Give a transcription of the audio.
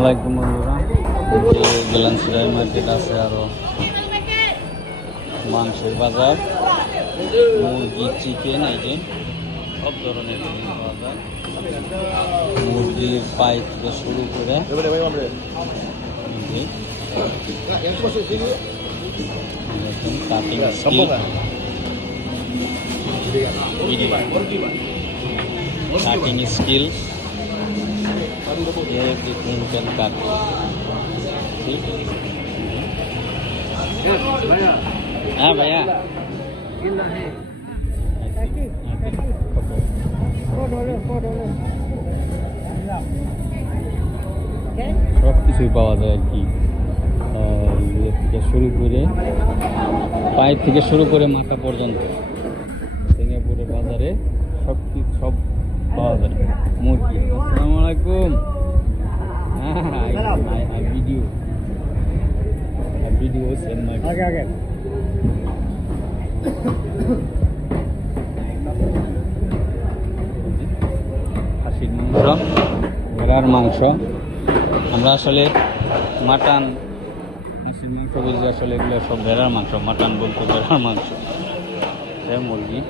আলাইকুম বন্ধুরা, গেলাম সিরাই মার্কেট আছে, আরো মাংসের বাজার, মুরগি, চিকেন, এই যে সব ধরনের জিনিস পাওয়া যায়। মুরগির পাই থেকে শুরু করে cutting skill, cutting skill, everything can cut. हाँ भैया সব কিছুই পাওয়া যায় আর কি, ইয়ে থেকে শুরু করে পায়ের থেকে শুরু করে মাথা পর্যন্ত সিঙ্গাপুরের বাজারে সব পাওয়া যায়। মুরগি, আসসালামু আলাইকুম। ভিডিও আগে খাসির মাংস, ভেড়ার মাংস। আমরা আসলে মাটন, খাসির মাংস বুঝি, আসলে এগুলো সব ভেড়ার মাংস। মাটন বলতে ভেড়ার মাংস, মুরগি।